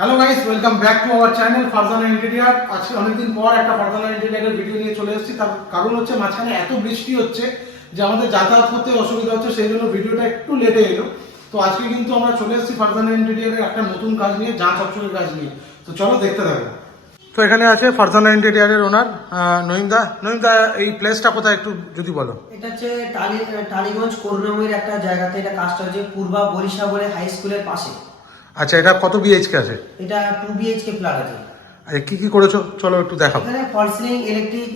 Hello guys, welcome back to our channel Farzana interior. আজকে অনেকদিন পর একটা ফারজানা ইন্টেরিয়ারের ভিডিও নিয়ে চলে এসেছি। তার কারণ হচ্ছে মাঝখানে এত বৃষ্টি হচ্ছে যে আমাদের যাতায়াত করতে অসুবিধা হচ্ছে, সেই জন্য ভিডিওটা একটু লেটে এলো। তো আজকে কিন্তু আমরা চলে এসেছি ফারজানা ইন্টেরিয়ারের একটা নতুন কাজ নিয়ে, যা চকচকের কাজ নিয়ে। তো চলো দেখতে থাকো। তো এখানে আছে ফারজানা ইন্টেরিয়ারের ওনার নঈমদা। নঈমদা, এই প্লেসটা কোথায় একটু যদি বলো। এটা হচ্ছে টালিগঞ্জ করুণাময়ীর একটা জায়গাতে এটা কাজটা হচ্ছে পূর্বা বরিশা বলে হাই স্কুলের পাশে। আচ্ছা, এটা কত বিএইচকে আছে? এটা 2 BHK ফ্ল্যাট আছে। আচ্ছা, কি কি করেছো চলো একটু দেখাও। এখানে ফল সিলিং, ইলেকট্রিক,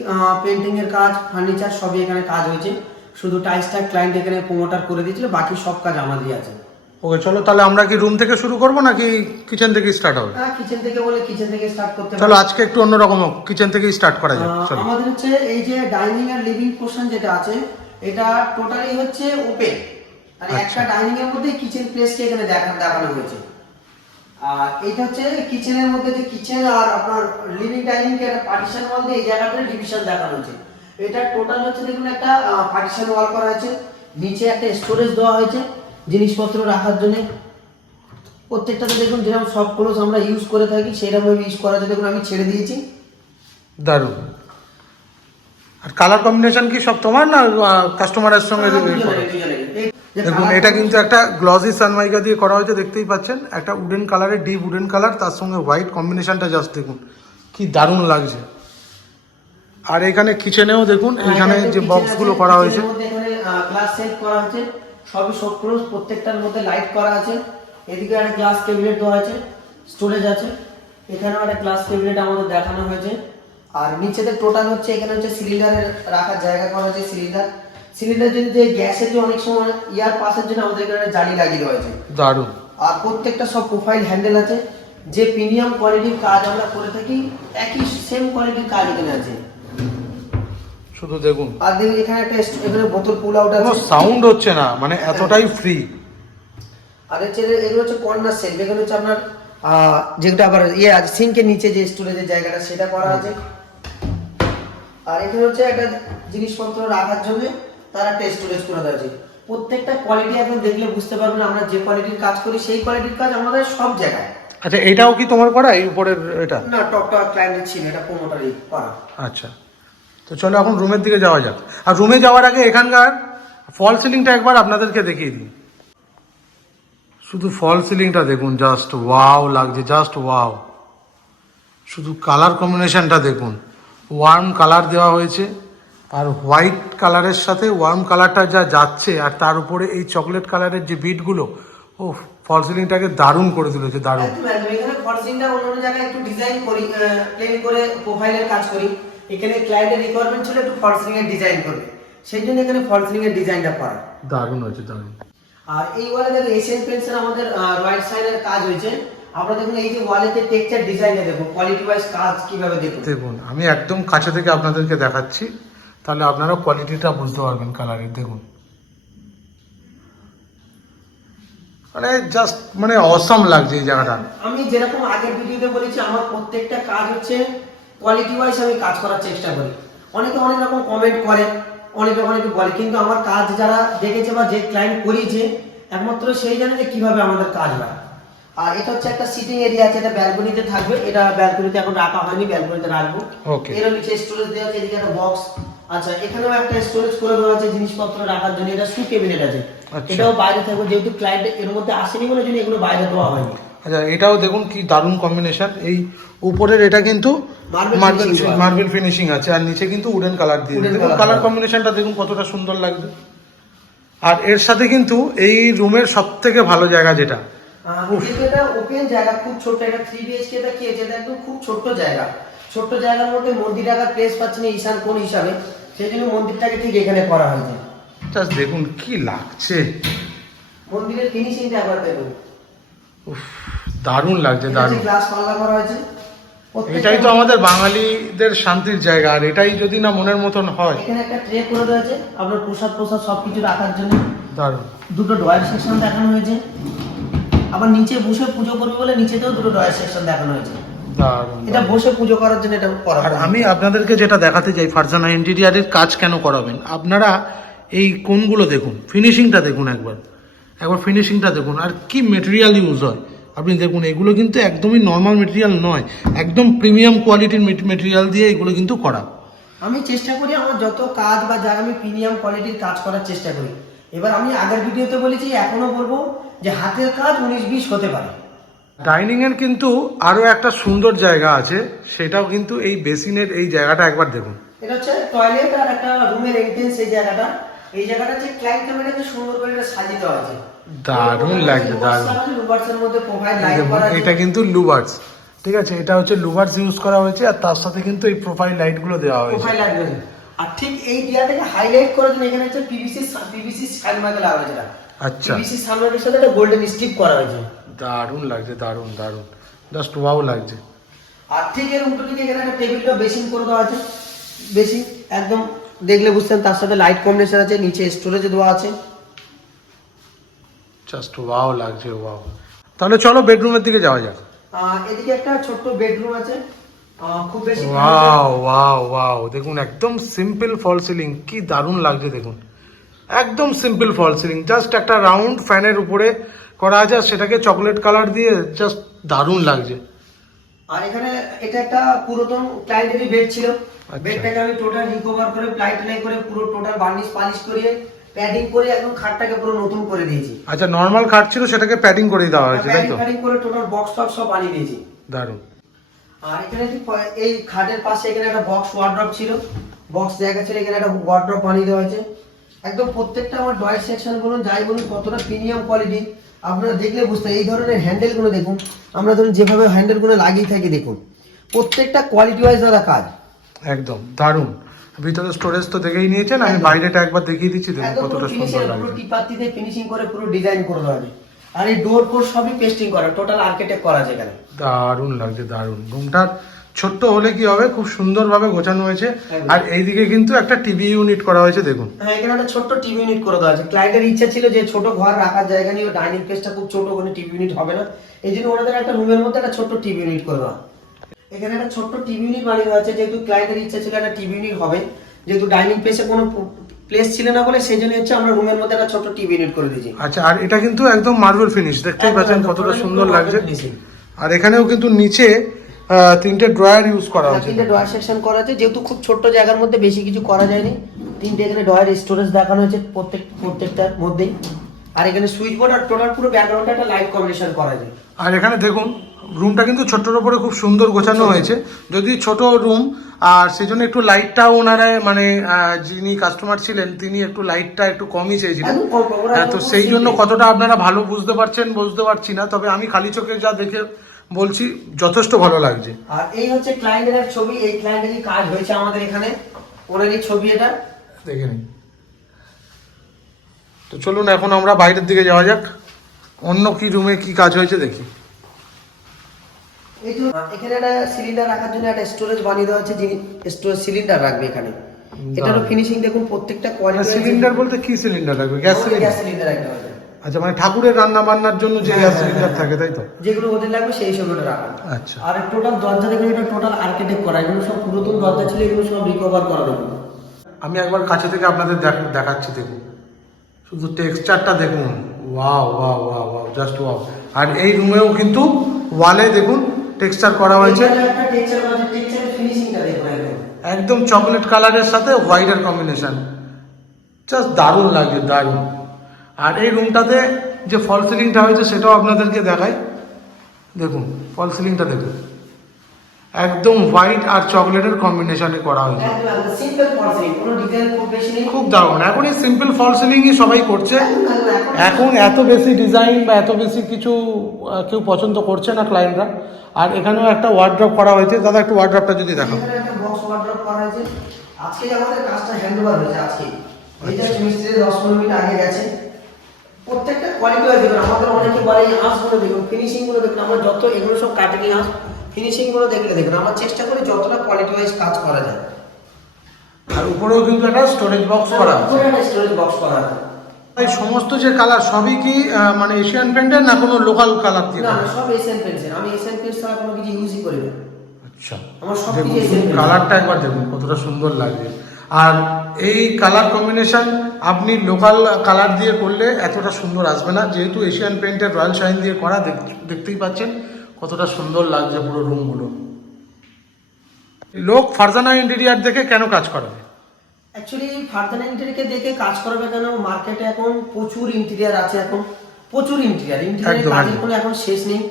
পেন্টিং এর কাজ, ফার্নিচার সবই এখানে কাজ হয়েছে। শুধু টাইলসটা ক্লায়েন্ট এখানে প্রমোটার করে দিয়েছিল, বাকি সব কাজ আমাদেরই আছে। ওকে, চলো তাহলে আমরা কি রুম থেকে শুরু করবো নাকি কিচেন থেকে স্টার্ট হবে? হ্যাঁ, কিচেন থেকে বলে কিচেন থেকে স্টার্ট করতে চলো আজকে একটু অন্যরকম হোক, কিচেন থেকেই স্টার্ট করা যাক। চলো। আমাদের হচ্ছে এই যে ডাইনিং আর লিভিং পোর্শন যেটা আছে, এটা টোটালি হচ্ছে ওপেন। আর একটা ডাইনিং এর মধ্যে কিচেন প্লেসটা এখানে দেখানো হয়েছে। আর এটা হচ্ছে কিচেনের মধ্যে যে কিচেন আর আপনার লিভিং ডাইনিং কে একটা পার্টিশন ওয়াল দিয়ে এই জায়গাটা ডিভিশন দেখানো হয়েছে। এটা টোটাল হচ্ছে দেখুন একটা পার্টিশন ওয়াল করা হয়েছে, নিচে একটা স্টোরেজ দেওয়া হয়েছে জিনিসপত্র রাখার জন্য। প্রত্যেকটাতে দেখুন যেরকম সব ক্লোজ আমরা ইউজ করে থাকি সেরকম ইউজ করা যায়। দেখুন আমি ছেড়ে দিয়েছি। দারুণ। আর কালার কম্বিনেশন কি সব তোমার না কাস্টমারের সঙ্গে? দেখুন, এটা কিন্তু একটা গ্লসি সানমাইকা দিয়ে করা হয়েছে, দেখতেই পাচ্ছেন। একটা উডেন কালারের, ডিপ উডেন কালার, তার সঙ্গে হোয়াইট কম্বিনেশনটা জাস্ট দেখুন কি দারুণ লাগছে। আর এখানে কিচেনেও দেখুন, এখানে যে বক্সগুলো করা হয়েছে, এখানে গ্লাস সেট করা হয়েছে, সবই সব ক্লোজ, প্রত্যেকটার মধ্যে লাইট করা আছে। এদিকে একটা গ্লাস ক্যাবিনেট দেওয়া আছে, স্টোরেজ আছে। এখানেও একটা গ্লাস ক্যাবিনেট আমাদের দেখানো হয়েছে। আর নিচেতে টোটাল হচ্ছে এখানে হচ্ছে সিলিন্ডারের রাখার জায়গা করা হয়েছে। সিলিন্ডার যে গ্যাসের যে অনেক সময় ইয়ার পাসের জন্য আমাদের এখানে জালি লাগিয়ে দেওয়া হয়েছে। দারুণ। আর প্রত্যেকটা সব প্রোফাইল হ্যান্ডেল আছে। যে প্রিমিয়াম কোয়ালিটির কাজ আমরা করে থাকি, একই সেম কোয়ালিটির কাজ এখানে আছে। শুধু দেখুন। আর দেখুন এখানে একটা এখানে বোতল পুল আউট আছে, সাউন্ড হচ্ছে না, মানে এতটাই ফ্রি। আর এগুলো হচ্ছে কর্নার সেলফ। এখানে হচ্ছে আপনার যেটা আবার ইয়ে আছে সিঙ্কের নিচে যে স্টোরেজের জায়গাটা সেটা করা আছে। আর এখানে হচ্ছে একটা জিনিসপত্র রাখার জন্য তার একটা স্টোরেজ করে দেওয়া আছে। প্রত্যেকটা কোয়ালিটি এখন দেখলে বুঝতে পারবেন আমরা যে কোয়ালিটির কাজ করি সেই কোয়ালিটির কাজ আমাদের সব জায়গায়। আচ্ছা, এটাও কি তোমার করা এই উপরের এটা? না, টপটা ক্লায়েন্টের ছিল, এটা প্রমোটারই করা। আচ্ছা, তো চলো এখন রুমের দিকে যাওয়া যাক। আর রুমে যাওয়ার আগে এখানকার ফল সিলিংটা একবার আপনাদেরকে দেখিয়ে দিই। শুধু ফল সিলিংটা দেখুন, জাস্ট ওয়াও লাগছে, জাস্ট ওয়াও। শুধু কালার কম্বিনেশনটা দেখুন, ওয়ার্ম কালার দেওয়া হয়েছে। আর হোয়াইট কালারের সাথে ওয়ার্ম কালারটা যা যাচ্ছে, আর তার উপরে এই চকলেট কালারের যে বিটগুলো, ও ফল সিলিংটাকে দারুণ করে তুলেছে, দারুণ। এখানে ফল সিলিংটা অন্য জায়গায় একটু ডিজাইন করি, প্লেন করে প্রোফাইলের কাজ করি। এখানে ক্লায়েন্টের রিকোয়ারমেন্ট ছিল একটু ফল সিলিং এর ডিজাইন করবে, সেই জন্য এখানে ফল সিলিং এর ডিজাইনটা করা। দারুণ হয়েছে, দারুণ। আর এই ওয়ালে দেখুন এশিয়ান পেন্টসের আমাদের রয়্যাল সাইনের কাজ হয়েছে। আপনারা দেখুন এই যে ওয়ালেতে টেক্সচার ডিজাইনটা দেখুন, কোয়ালিটি ওয়াইজ কাজ কিভাবে দেখুন। দেখুন, আমি একদম কাছে থেকে আপনাদেরকে দেখাচ্ছি, তাহলে আপনারা কোয়ালিটিটা বুঝতে পারবেন কালারের। দেখুন, মানে জাস্ট মানে অসাম লাগছে এই জায়গাটা। আমি যেরকম আগের ভিডিওতে বলেছি, আমার প্রত্যেকটা কাজ হচ্ছে কোয়ালিটি ওয়াইজ আমি কাজ করার চেষ্টা করি। অনেকে অনেক রকম কমেন্ট করে, অনেকে বলে, কিন্তু আমার কাজ যারা দেখেছে বা যে ক্লায়েন্ট করিয়েছে একমাত্র সেই জানে যে কিভাবে আমাদের কাজ হয়। আর এটা হচ্ছে একটা সিটিং এরিয়া আছে, এটা ব্যালকনিতে থাকবে। এটা ব্যালকনিতে এখন রাখা হয়নি, ব্যালকনিতে রাখবো। এর নিচে স্টোরেজ দেওয়া আছে, এদিকে একটা বক্স। আচ্ছা, এখানেও একটা স্টোরেজ করে দেওয়া আছে জিনিসপত্র রাখার জন্য। এটা শু ক্যাবিনেট আছে, এটাও বাইরে থাকবে, যেহেতু ক্লায়েন্ট এর মধ্যে আসেনি বলে জন্য এগুলো বাইরে দেওয়া হয়নি। আচ্ছা, এটাও দেখুন কি দারুণ কম্বিনেশন। এই উপরের এটা কিন্তু মার্বেল ফিনিশিং আছে, আর নিচে কিন্তু উডেন কালার দিয়ে। দেখুন কালার কম্বিনেশনটা দেখুন কতটা সুন্দর লাগছে। আর এর সাথে কিন্তু এই রুমের সব থেকে ভালো জায়গা যেটা, এটা ওপেন জায়গা, খুব ছোট। এটা 3 BHK টা কি আছে, এটা একদম খুব ছোট জায়গা। ছোট জায়গার মধ্যে মন্দির রাখার প্লেস পাচ্ছি না ঈশান কোণ হিসাবে, সেই জন্য মন্দিরটাকে ঠিক এখানে করা হয়েছে। জাস্ট দেখুন কি লাগছে, মন্দিরের ফিনিশিংটা একবার দেখুন, দারুণ লাগছে, দারুণ। গ্লাস পাল্লা করা হয়েছে। এটাই তো আমাদের বাঙালিদের শান্তির জায়গা, আর এটাই যদি না মনের মতন হয়। এখানে একটা ট্রে করে রয়েছে আপনার প্রসাদ সবকিছু রাখার জন্য, দারুণ। দুটো ড্রয়ার সেকশন দেখানো হয়েছে। আবার নিচে বসে পুজো করবে বলে নিচেতেও দুটো ড্রয়ার সেকশন দেখানো হয়েছে। দারুণ। এটা বসে পুজো করার জন্য এটা করা। আর আমি আপনাদেরকে যেটা দেখাতে চাই, ফারজানা ইন্টেরিয়ারের কাজ কেন করাবেন আপনারা, এই কোণগুলো দেখুন, ফিনিশিংটা দেখুন, একবার ফিনিশিংটা দেখুন, আর কি মেটেরিয়াল ইউজ হয়। আপনি দেখুন এগুলো কিন্তু একদমই নর্মাল মেটেরিয়াল নয়, একদম প্রিমিয়াম কোয়ালিটির মেটেরিয়াল দিয়ে এগুলো কিন্তু করা। আমি চেষ্টা করি আমার যত কাজ বা যারা আমি প্রিমিয়াম কোয়ালিটির কাজ করার চেষ্টা করি। এবার আমি আগের ভিডিওতে বলেছি, এখনো বলবো যে হাতের কাজ 19-20 হতে পারে। ডাইনিং এর কিন্তু আরো একটা সুন্দর জায়গা আছে, সেটাও কিন্তু এই বেসিনের এই জায়গাটা একবার দেখুন। এটা হচ্ছে টয়লেট আর একটা রুমের এন্ট্রেন্স। এই জায়গাটা যে ক্লায়েন্ট ক্যামেরাকে সুন্দর করে এটা সাজিয়ে দেওয়া আছে, দারুণ লাগছে, দারুণ। লুভার্সের মধ্যে প্রোফাইল লাইট করা আছে। এটা কিন্তু লুভার্স, ঠিক আছে, এটা হচ্ছে লুভার্স ইউজ করা হয়েছে, আর তার সাথে কিন্তু এই প্রোফাইল লাইট গুলো দেওয়া হয়েছে। প্রোফাইল লাইট রয়েছে, আর ঠিক এই দিয়াটাকে হাইলাইট করার জন্য এখানে হচ্ছে পিভিসি সানমাইকেল লাগা হয়েছে। আচ্ছা, পিভিসি সানমাইকের সাথে একটা গোল্ডেন স্ট্রিপ করা হয়েছে। দারুণ লাগছে, দারুণ দারুণ, জাস্ট ওয়াও লাগছে। আর ঠিক এর উল্টো দিকে এখানে একটা টেবিলটা বেসিন করে দেওয়া আছে। বেসিন একদম দেখলে বুঝতেন, তার সাথে লাইট কম্বিনেশন আছে, নিচে স্টোরেজ দেওয়া আছে। জাস্ট ওয়াও লাগছে, ওয়াও। তাহলে চলো বেডরুমের দিকে যাওয়া যাক। এদিকে একটা ছোট্ট বেডরুম আছে, খুব বেশি। ওয়াও ওয়াও ওয়াও, দেখুন একদম সিম্পল ফল সিলিং, কি দারুণ লাগছে দেখুন, একদম সিম্পল ফল সিলিং, জাস্ট একটা রাউন্ড ফ্যানের উপরে করা আছে, আর সেটাকে চকলেট কালার দিয়ে জাস্ট দারুণ লাগছে। আর এখানে এটা একটা পুরাতন ক্লায়েন্টেরই বেড ছিল। আচ্ছা। বেডটাকে আমি টোটাল রিকভার করে প্লাই করে পুরো টোটাল বার্নিশ পালিশ করিয়ে প্যাডিং করে একদম খাটটাকে পুরো নতুন করে দিয়েছি। আচ্ছা, নর্মাল খাট ছিল সেটাকে প্যাডিং করে দেওয়া হয়েছে, তাই তো? প্যাডিং করে টোটাল বক্স টক্স সব বানিয়ে দিয়েছি। দারুণ। আর এখানে এই খাটের পাশে এখানে একটা বক্স ওয়ার্ড্রপ ছিল, বক্স জায়গা ছিল, এখানে একটা ওয়ার্ড্রপ বানিয়ে দেওয়া হয়েছে। একদম প্রত্যেকটা আমার ডয়ার সেকশন বলুন যাই বলুন কতটা প্রিমিয়াম কোয়ালিটি আপনারা দেখলে বুঝতে। এই ধরনের হ্যান্ডেলগুলো দেখুন, আমরা ধরুন যেভাবে হ্যান্ডেলগুলো লাগিয়ে থাকি দেখুন, প্রত্যেকটা কোয়ালিটি ওয়াইজ দাদা কাজ। একদম দারুণ। ভিতরে স্টোরেজ তো দেখেই নিয়েছেন, আমি বাইরেটা একবার দেখিয়ে দিচ্ছি, দেখুন কতটা সুন্দর লাগছে। পুরো টিপাতি দিয়ে ফিনিশিং করে পুরো ডিজাইন করে দেওয়া আছে। আর এই ডোর ফোর সবই পেস্টিং করা, টোটাল আর্কিটেক্ট করা আছে এখানে। দারুণ লাগছে, দারুণ। রুমটার ছোট্ট হলে কি হবে, খুব সুন্দরভাবে গোছানো হয়েছে। আর এইদিকে কিন্তু একটা টিভি ইউনিট করা হয়েছে দেখুন। হ্যাঁ, এখানে একটা ছোট্ট টিভি ইউনিট করে দেওয়া আছে। ক্লায়েন্টের ইচ্ছা ছিল যে ছোট ঘর রাখার জায়গা নিয়ে ডাইনিং প্লেসটা খুব ছোট, ওখানে টিভি ইউনিট হবে না, এই জন্য ওনাদের একটা রুমের মধ্যে একটা ছোট্ট টিভি ইউনিট করে দেওয়া। এখানে একটা ছোট্ট টিভি ইউনিট বানিয়ে দেওয়া আছে, যেহেতু ক্লায়েন্টের ইচ্ছা ছিল একটা টিভি ইউনিট হবে, যেহেতু ডাইনিং প্লেসে কোনো প্লেস ছিল না বলে সেই জন্য হচ্ছে আমরা রুমের মধ্যে একটা ছোট্ট টিভি ইউনিট করে দিয়েছি। আচ্ছা, আর এটা কিন্তু একদম মার্বেল ফিনিশ, দেখতেই পাচ্ছেন কতটা সুন্দর লাগছে। আর এখানেও কিন্তু নিচে তিনটে ড্রয়ার ইউজ করা হয়েছে, তিনটে ড্রয়ার সেকশন করা আছে, যেহেতু খুব ছোট্ট জায়গার মধ্যে বেশি কিছু করা যায়নি। তিনটে এখানে ড্রয়ার স্টোরেজ দেখানো হয়েছে প্রত্যেকটার মধ্যেই। আর এখানে সুইচ বোর্ড আর টোটাল পুরো ব্যাকগ্রাউন্ডে একটা লাইট কম্বিনেশন করা যায়। আর এখানে দেখুন রুমটা কিন্তু ছোট্টর উপরে খুব সুন্দর গোছানো হয়েছে, যদি ছোট রুম, আর সেজন্য একটু লাইটটাও ওনারা মানে যিনি কাস্টমার ছিলেন তিনি একটু লাইটটা একটু কমই চেয়েছিলেন। তো সেই জন্য কতটা আপনারা ভালো বুঝতে পারছি না, তবে আমি খালি চোখে যা দেখে বলছি যথেষ্ট ভালো লাগছে। আর এই হচ্ছে ক্লায়েন্টের ছবি, এই ক্লায়েন্টেরই কাজ হয়েছে আমাদের এখানে, ওনারই ছবি এটা, দেখে নিন। তো চলুন এখন আমরা বাইরের দিকে যাওয়া যাক, অন্য কি রুমে কি কাজ হয়েছে দেখি। এই যে এখানে একটা সিলিন্ডার রাখার জন্য একটা স্টোরেজ বানিয়ে দেওয়া হচ্ছে, যিনি স্টোরেজ সিলিন্ডার রাখবে এখানে। এটারও ফিনিশিং দেখুন, প্রত্যেকটা কোয়ালিটি। সিলিন্ডার বলতে কি সিলিন্ডার রাখবে? গ্যাস সিলিন্ডার রাখতে হবে। আচ্ছা, মানে ঠাকুরের রান্না বান্নার জন্য যে গ্যাস সিলিন্ডার থাকে, তাই তো? যেগুলো ওদের লাগবে সেই সবগুলো রাখা। আচ্ছা। আর টোটাল দরজা দেখুন, এটা টোটাল আর্কিটেক্ট করা, এগুলো সব পুরাতন দরজা ছিল, এগুলো সব রিকভার করা হবে। আমি একবার কাছে থেকে আপনাদের দেখাচ্ছি, দেখুন শুধু টেক্সচারটা দেখুন, wow wow wow wow, just wow. আর এই রুমেও কিন্তু ওয়ালে দেখুন টেক্সচার করা হয়েছে, একটা টেক্সচার করা আছে, টেক্সচারের ফিনিশিংটা দেখুন একদম চকলেট কালারের সাথে হোয়াইটের কম্বিনেশন, জাস্ট দারুণ লাগে, দারুণ। আর এই রুমটাতে যে ফল সিলিংটা হয়েছে সেটাও আপনাদেরকে দেখাই, দেখুন ফল সিলিংটা দেখুন, একদম হোয়াইট আর চকলেটের কম্বিনেশনে করা হয়েছে, সিম্পল ফল সিলিং, কোনো ডিজাইন খুব বেশি নেই, খুব দারুণ। এখন এই সিম্পল ফল সিলিংই সবাই করছে, এখন এত বেশি ডিজাইন বা এত বেশি কিছু কেউ পছন্দ করছে না ক্লায়েন্টরা। আর এখানেও একটা ওয়ার্ড্রপ করা হয়েছে, দাদা একটু ওয়ার্ড্রপটা যদি দেখো। এখানে একটা বক্স ওয়ার্ড্রপ করা হয়েছে, আজকে আমাদের কাজটা হ্যান্ডওভার হয়েছে, আজকে এই যে মিস্ত্রি 10-15 মিনিট আগে গেছে। প্রত্যেকটা কোয়ালিটি ওয়াইজ দেখুন, আমাদের অনেকে বলে এই আঁশগুলো দেখুন, ফিনিশিং গুলো দেখুন, আমরা যত এগুলো সব কাটিং আঁশ, ফিনিশিং গুলো দেখলে দেখুন, আমরা চেষ্টা করি যতটা কোয়ালিটি ওয়াইজ কাজ করা যায়। আর উপরেও কিন্তু একটা স্টোরেজ বক্স করা আছে, উপরে একটা স্টোরেজ বক্স করা আছে। এই সমস্ত যে কালার সবই কি মানে এশিয়ান পেন্টের না কোনো লোকাল কালার দিয়ে? না, সব এশিয়ান পেন্টের, আমি এশিয়ান পেন্ট ছাড়া কোনো কিছু ইউজই করি না। আচ্ছা, আমার সব কিছু এশিয়ান পেন্ট। কালারটা একবার দেখুন কতটা সুন্দর লাগছে। আর এই কালার কম্বিনেশন আপনি লোকাল কালার দিয়ে করলে এতটা সুন্দর আসবে না, যেহেতু এশিয়ান পেইন্টের রয়্যাল শাইন দিয়ে করা, দেখতেই পাচ্ছেন কতটা সুন্দর লাগছে পুরো রুমগুলো। লোক ফারজানা ইন্টেরিয়ার দেখে কেন কাজ করাবে? অ্যাকচুয়ালি ফারজানা ইন্টেরিয়ারকে দেখে কাজ করবে কেন, মার্কেটে এখন প্রচুর ইন্টেরিয়ার আছে, এখন প্রচুর ইন্টেরিয়ারের একদম, কাজের একদম। কোনো এখন শেষ নেই।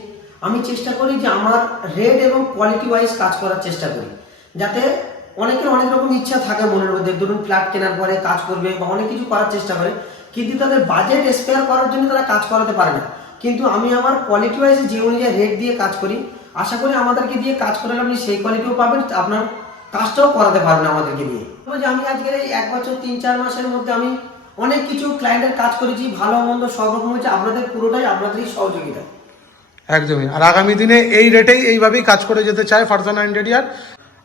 আমি চেষ্টা করি যে আমার রেট এবং কোয়ালিটি ওয়াইজ কাজ করার চেষ্টা করি, যাতে অনেকের অনেক রকম ইচ্ছা থাকে মনের মধ্যে, ধরুন ফ্ল্যাট কেনার পরে কাজ করবে বা অনেক কিছু করার চেষ্টা করে, কিন্তু তাদের বাজেট স্পেয়ার করার জন্য তারা কাজ করাতে পারে না। কিন্তু আমি আমার কোয়ালিটি ওয়াইজ যে অনুযায়ী রেট দিয়ে কাজ করি, আশা করি আমাদেরকে দিয়ে কাজ করালে আপনি সেই কোয়ালিটিও পাবেন, আপনার কাজটাও করাতে পারবেন আমাদেরকে দিয়ে। তবে যে আমি আজকের এই 1 বছর 3-4 মাসের মধ্যে আমি অনেক কিছু ক্লায়েন্টের কাজ করেছি, ভালো মন্দ সব রকম হয়েছে, আপনাদের পুরোটাই আপনাদেরই সহযোগিতা। একদমই। আর আগামী দিনে এই রেটেই এইভাবেই কাজ করে যেতে চায় ফারজানা ইন্টেরিয়ার।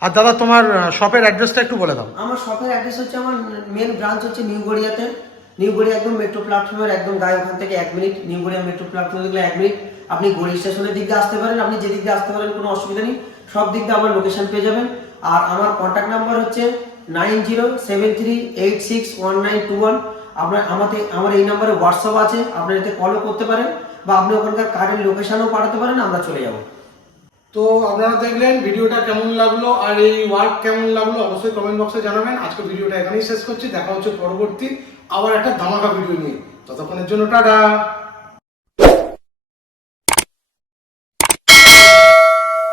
আর দাদা তোমার শপের অ্যাড্রেসটা একটু বলে দাও। আমার শপের অ্যাড্রেস হচ্ছে, আমার মেন ব্রাঞ্চ হচ্ছে নিউ গড়িয়াতে। নিউ গড়িয়া একদম মেট্রো প্ল্যাটফর্মের একদম গায়ে, ওখান থেকে 1 মিনিট, নিউ গড়িয়া মেট্রো প্ল্যাটফর্মে দেখলে 1 মিনিট। আপনি গড়ি স্টেশনের দিক দিয়ে আসতে পারেন, আপনি যে দিক দিয়ে আসতে পারেন কোনো অসুবিধা নেই, সব দিক দিয়ে আমার লোকেশন পেয়ে যাবেন। আর আমার কন্ট্যাক্ট নাম্বার হচ্ছে 9073861921। আমার এই নাম্বারে হোয়াটসঅ্যাপ আছে, আপনি এতে কলও করতে পারেন বা আপনি ওখানকার কারেন্ট লোকেশনও পাঠাতে পারেন, আমরা চলে যাব। তো আপনারা দেখলেন ভিডিওটা কেমন লাগলো আর এই ওয়ার্ক কেমন লাগলো অবশ্যই কমেন্ট বক্সে জানাবেন। আজকে ভিডিওটা এখানেই শেষ করছি, দেখা হচ্ছে পরবর্তী আবার একটা ধামাকা ভিডিও নিয়ে। ততক্ষণের জন্য টাটা।